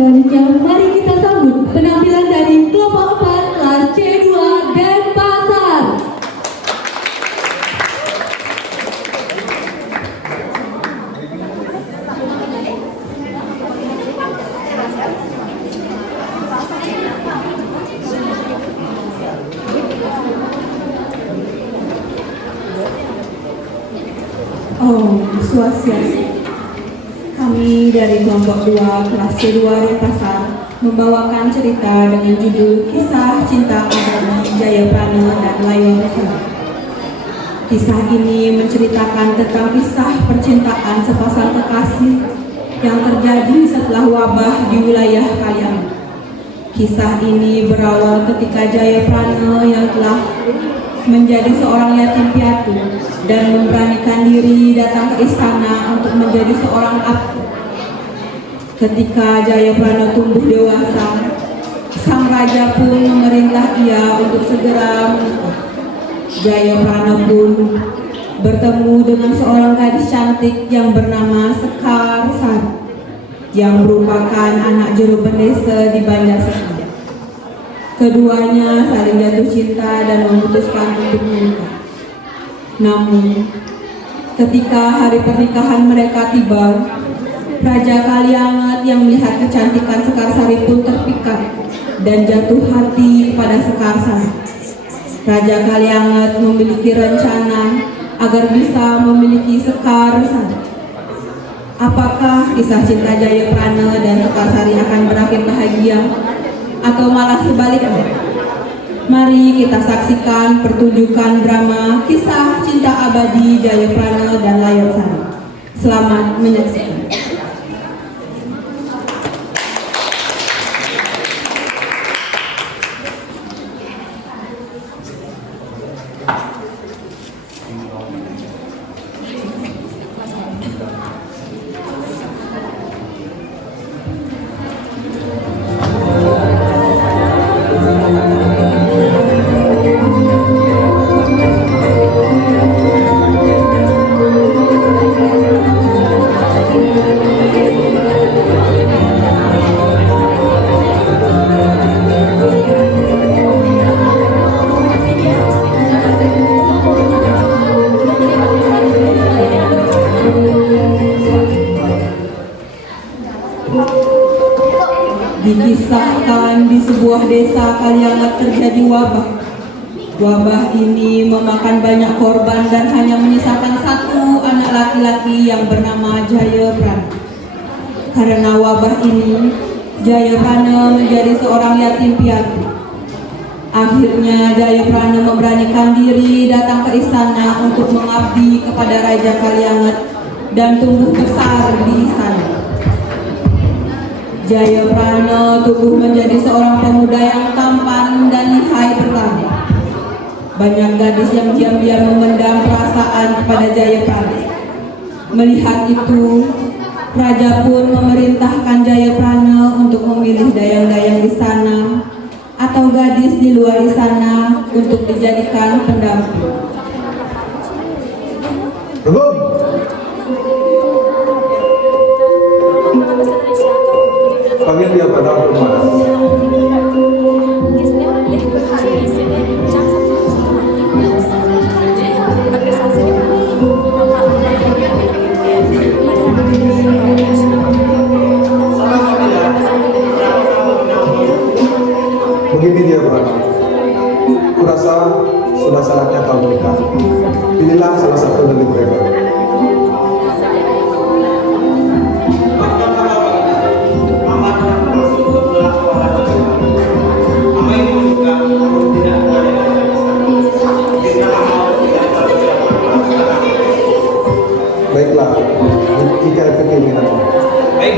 Selanjutnya, mari kita sambut penampilan dari kelompok 4 kelas C2 Denpasar. Oh, Swastiastu. Kami dari kelompok 2 kelas C2 Denpasar membawakan cerita dengan judul Kisah Cinta Abadi Jayaprana dan Layang. Kisah ini menceritakan tentang kisah percintaan sepasang kekasih yang terjadi setelah wabah di wilayah Kaliangat. Kisah ini berawal ketika Jayaprana yang telah menjadi seorang yatim piatu dan memberanikan diri datang ke istana untuk menjadi seorang abdi. Ketika Jayaprana tumbuh dewasa, sang raja pun memerintah ia untuk segera menikah. Jayaprana pun bertemu dengan seorang gadis cantik yang bernama Sekar Sari, yang merupakan anak juru pendesa di Banjar Sekar. Keduanya saling jatuh cinta dan memutuskan untuk menikah. Namun, ketika hari pernikahan mereka tiba, Raja Kaliangat yang melihat kecantikan Sekar Sari pun terpikat dan jatuh hati pada Sekar Sari. Raja Kaliangat memiliki rencana agar bisa memiliki Sekar Sari. Apakah kisah cinta Jayaprana dan Sekar Sari akan berakhir bahagia atau malah sebaliknya? Mari kita saksikan pertunjukan drama Kisah Cinta Abadi Jayaprana dan Layang Sari. Selamat menyaksikan. Dikisahkan di sebuah desa Kaliangat terjadi wabah. Wabah ini memakan banyak korban dan hanya menyisakan satu anak laki-laki yang bernama Jayaprana. Karena wabah ini, Jayaprana menjadi seorang yatim piatu. Akhirnya Jayaprana memberanikan diri datang ke istana untuk mengabdi kepada Raja Kaliangat dan tumbuh besar di istana. Jayaprana tumbuh menjadi seorang pemuda yang tampan dan lihai bertarung. Banyak gadis yang diam-diam memendam perasaan kepada Jayaprana. Melihat itu, raja pun memerintahkan Jayaprana untuk memilih dayang-dayang di sana atau gadis di luar istana untuk dijadikan pendamping. Panggil dia pada rumah. Begini dia berada. Kurasa sudah saatnya kau menikah. Pilihlah salah satu dari mereka. Baiklah, jika itu keinginanmu. Baik,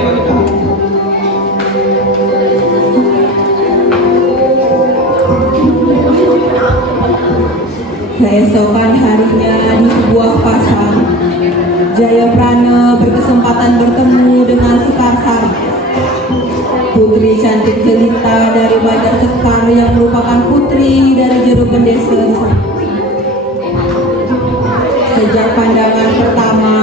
Keesokan harinya di sebuah pasar, Jayaprana berkesempatan bertemu dengan Sekar Sari, putri cantik jelita dari Banjar Sekar yang merupakan putri dari juru pendesa di sana. Sejak pandangan pertama,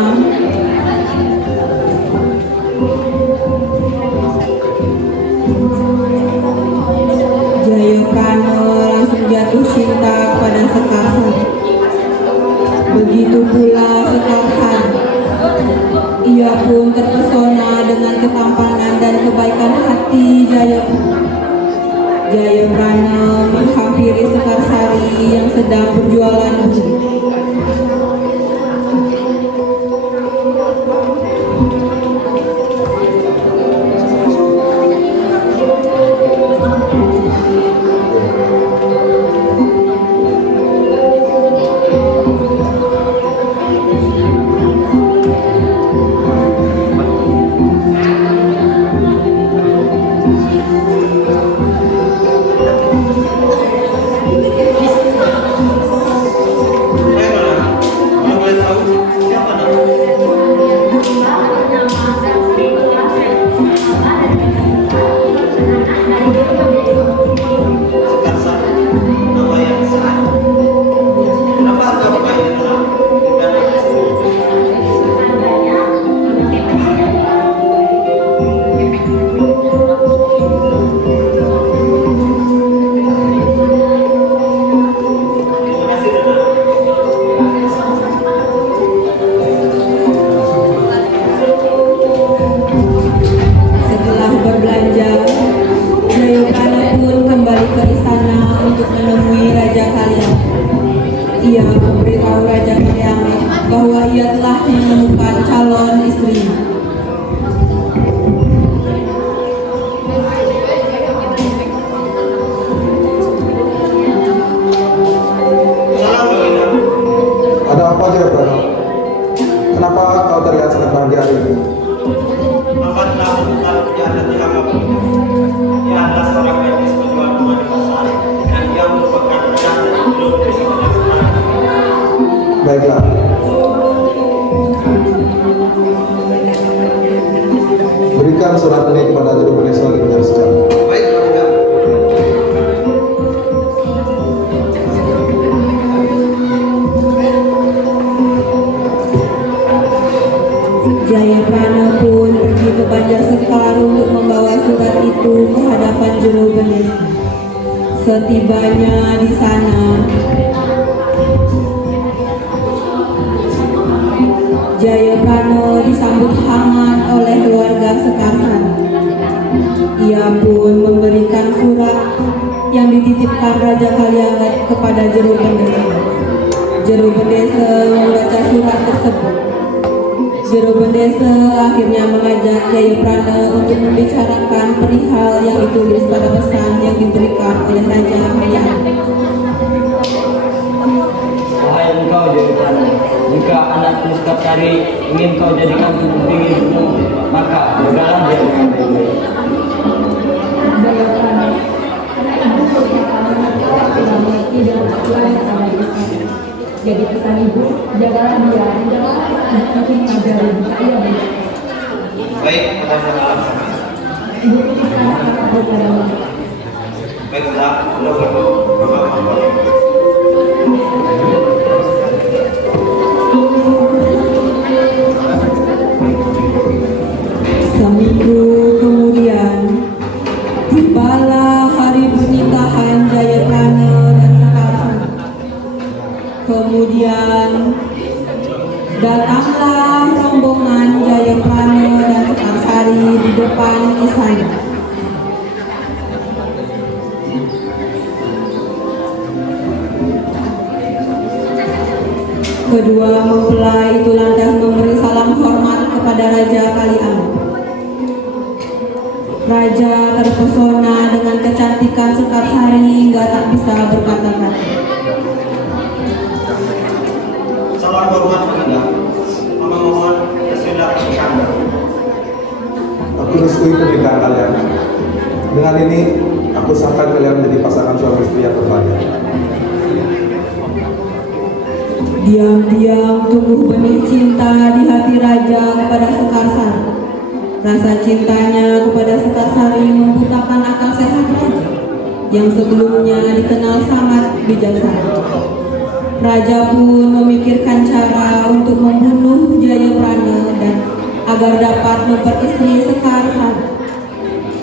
cinta kepada Sekarsari. Begitu pula Sekarsari. Ia pun terpesona dengan ketampanan dan kebaikan hati Jayaprana. Jayaprana menghampiri Sekarsari yang sedang berjualan buku. Setelah berbelanja, Jayaprana pun kembali ke istana untuk menemui Raja Kalyang. Ia memberitahu Raja Kalyang bahwa ia telah menemukan calon istrinya. Ada apa Jayaprana? Kenapa kau terlihat sangat bahagia hari ini? Maka telah menemukan kejahatan di hadapanku. Ia adalah seorang gadis penjual bunga di pasar, dan dia merupakan kejahatan yang belum bisa dilakukan. Baiklah. Berikan surat ini kepada Juru Beneso dengan sekarang. Baik, Raja. Jayaprana pun pergi ke Banjar Sekar untuk membawa surat itu ke hadapan Juru Beneso. Setibanya di sana, Jayaprana disambut hangat oleh keluarga Sekarsari. Ia pun memberikan surat yang dititipkan Raja Kalyang kepada Juru Beneso. Juru Beneso membaca surat tersebut. Juru Beneso akhirnya mengajak Jayaprana untuk membicarakan perihal yang ditulis pada pesan yang diberikan oleh Raja Kalyang. Wahai engkau Jayaprana, jika anakku Sekarsari ingin kau jadikan putri hidupmu, maka jagalah dia dengan baik-baik. Jayaprana, karena ibu merupakan laki-laki tidak mengerti dengan aturan yang ada di istana. Jadi pesan ibu, jagalah dia dan janganlah mungkin mengajari budaya baik. Baik, pada saat laksana. Ibu titipkan kata kepadamu. Baiklah, sudah perlu Bapak. Seminggu kemudian, tibalah hari pernikahan Jayaprana dan Sekarsari. Kemudian datanglah rombongan Jayaprana dan Sekarsari di depan istana. Kedua mempelai itu lantas memberi salam hormat kepada Raja Kalyang. Raja terpesona dengan kecantikan Sekarsari hingga tak bisa berkata-kata. Salam hormat Bunda. Mama mohon bersilah bercanda. Aku restui pernikahan kalian. Dengan ini, aku sahkan kalian menjadi pasangan suami istri yang terbaik. Diam-diam tumbuh benih cinta di hati Raja kepada Sekarsari. Rasa cintanya kepada Sekarsari membutakan akal sehat Raja yang sebelumnya dikenal sangat bijaksana. Raja pun memikirkan cara untuk membunuh Jayaprana dan agar dapat memperistri Sekarsari.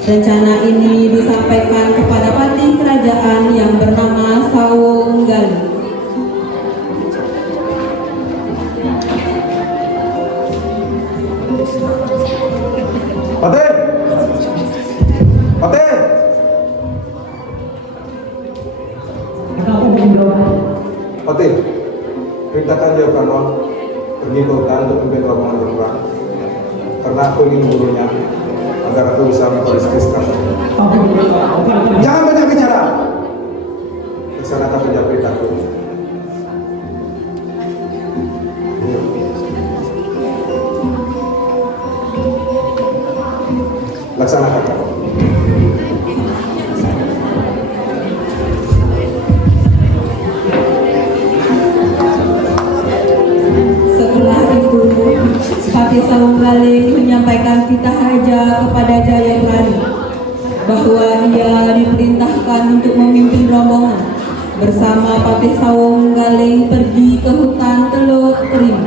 Rencana ini disampaikan kepada patih kerajaan yang bernama Sawung Fatih, perintahkan Jaya Prano pergi ke hutan untuk memimpin rombongan berperang. Karena aku ingin membunuhnya agar aku bisa memperistri sekarang. Jangan banyak bicara. Laksanakan saja perintahku. Laksanakan. Setelah itu, Patih Sawunggaling menyampaikan titah raja kepada Jayaprana bahwa ia diperintahkan untuk memimpin rombongan bersama Patih Sawunggaling pergi ke hutan Teluk Tering.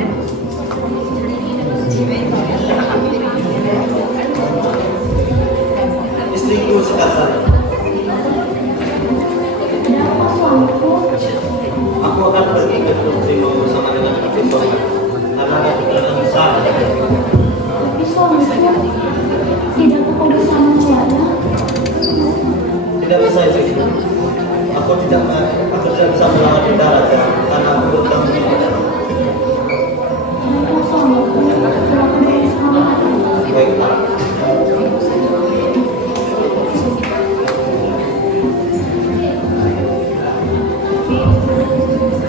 Istriku Sekarsari, Kenapa suamiku? aku akan pergi ke Teluk Trimau bersama dengan Patih Sawunggaling karena ada perjalanan besar. Tapi suamiku, tidakkah kau bisa membuatnya? Tidak bisa itu. Aku tidak bisa melawan di darat ya, karena aku bertemu di darat. Kenapa suamiku? Aku berusaha mati. Baiklah.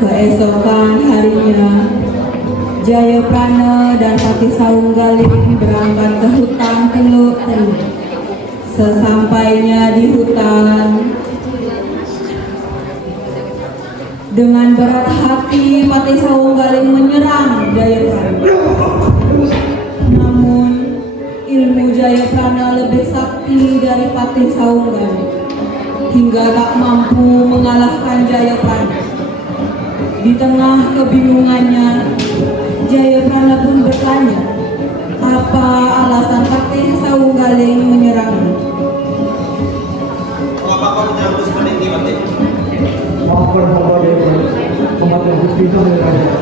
Keesokan harinya, Jayaprana dan Patih Sawunggaling berangkat ke hutan Teluk Tering. Sesampainya di hutan, dengan berat hati Patih Sawunggaling menyerang Jayaprana. Namun ilmu Jayaprana lebih sakti dari Patih Sawunggaling hingga tak mampu mengalahkan Jayaprana. Di tengah kebingungannya, Jayaprana pun bertanya, apa alasan Patih Sawunggaling menyerangnya? Mengapa kau menyerangku seperti ini, Patih? Maafkan hamba Jayaprana, kematian Gusti itu dari raja.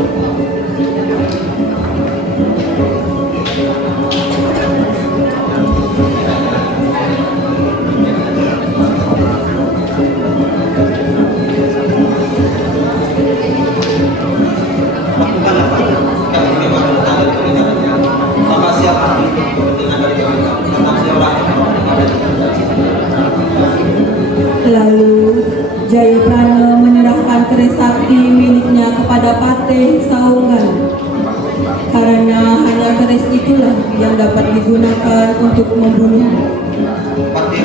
Lakukanlah, Patih. Jika ini memang benar dari kebenarannya, maka siapa untuk kepentingan dari kami tentang seorang yang ada di dalam. Lalu Jayaprana menyerahkan keris sakti miliknya kepada Patih Sawunggaling, karena hanya keris itulah yang dapat digunakan untuk membunuhnya. Patih,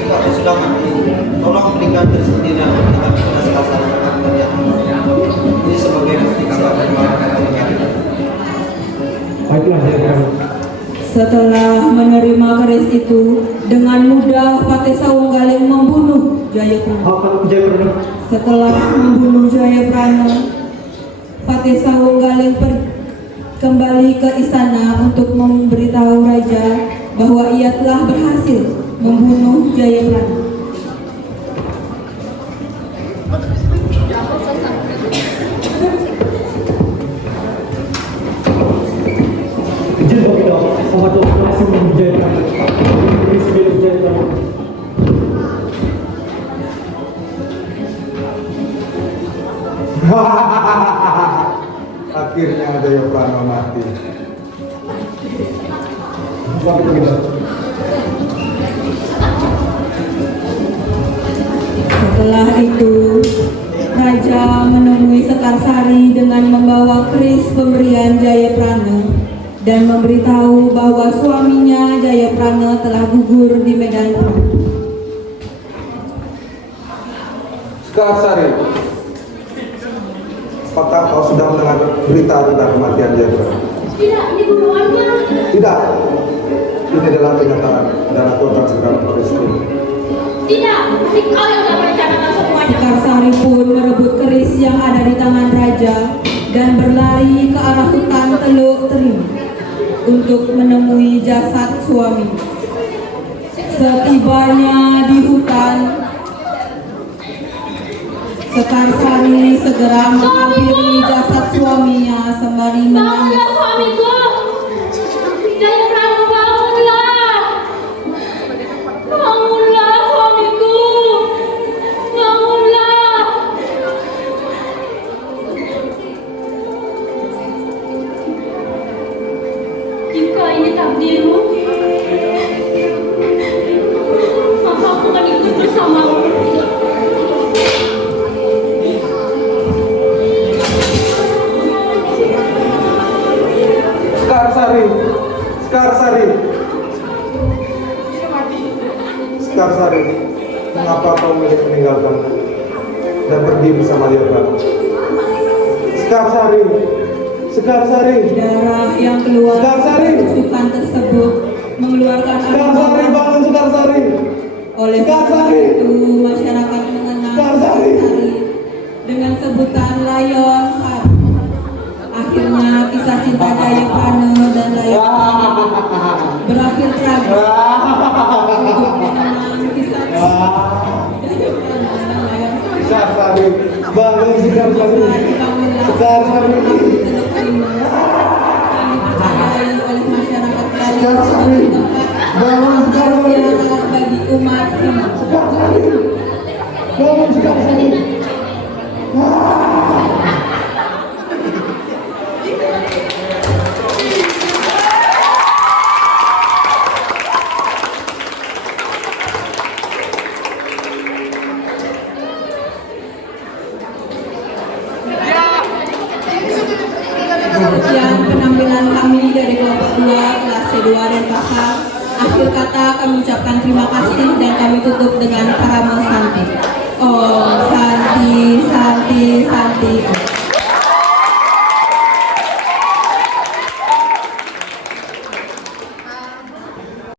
jika kau sudah mati, tolong berikan kesendirian kita kepada salah satu kalian. Ini sebagai bukti kami memaafkan kalian. Baiklah Jayaprana. Setelah menerima keris itu, dengan mudah Patih Sawunggaling membunuh Jayaprana. Maafkan aku Jayaprana. Setelah membunuh Jayaprana, Patih Sawunggaling kembali ke istana untuk memberitahu raja bahwa ia telah berhasil membunuh Jayaprana. Izin Baginda, sama telah berhasil membunuh Jayaprana. Ini sebelum Jayaprana. Akhirnya Jaya Prano mati. Selamat Baginda. Setelah itu, raja menemui Sekarsari dengan membawa keris pemberian Jayaprana dan memberitahu bahwa suaminya Jayaprana telah gugur di medan perang. Sekarsari, apakah kau sudah mendengar berita tentang kematian Jayaprana? Tidak, ini buruannya. Tidak. Ini adalah kenyataan dan aku akan segera memperistri. Tidak, tapi kau yang telah merencanakan semuanya. Sekarsari pun merebut keris yang ada di tangan raja dan berlari ke arah hutan Teluk Tering untuk menemui jasad suami. Setibanya di hutan, Sekarsari segera menghampiri jasad suaminya sembari menangis. Bangunlah suamiku. Jayaprana, bangunlah. Bangunlah suamiku. Bangunlah. dan pergi bersama Diagram. Sekarsari, Sekarsari, Darah yang keluar Sekarsari. dari tusukan tersebut mengeluarkan Sekarsari, bangun Sekarsari. oleh Sekarsari. itu masyarakat mengenal Sekarsari. Sekarsari dengan sebutan Layon Sari. Akhirnya kisah cinta Jayapana dan Layon berakhir tragis. Untuk mengenang kisah cinta Jayapana dan Layon Sari. Sekarsari, bangun Sekarsari. Sekarsari. Yang dipercayai oleh masyarakat Bali Sekarsari. sebagai tempat Bangun Sekarsari. istirahat bagi umat Hindu. Sekarsari, bangun Sekarsari. Sekian penampilan kami dari kelompok 2 kelas C2 Denpasar. Akhir kata kami ucapkan terima kasih dan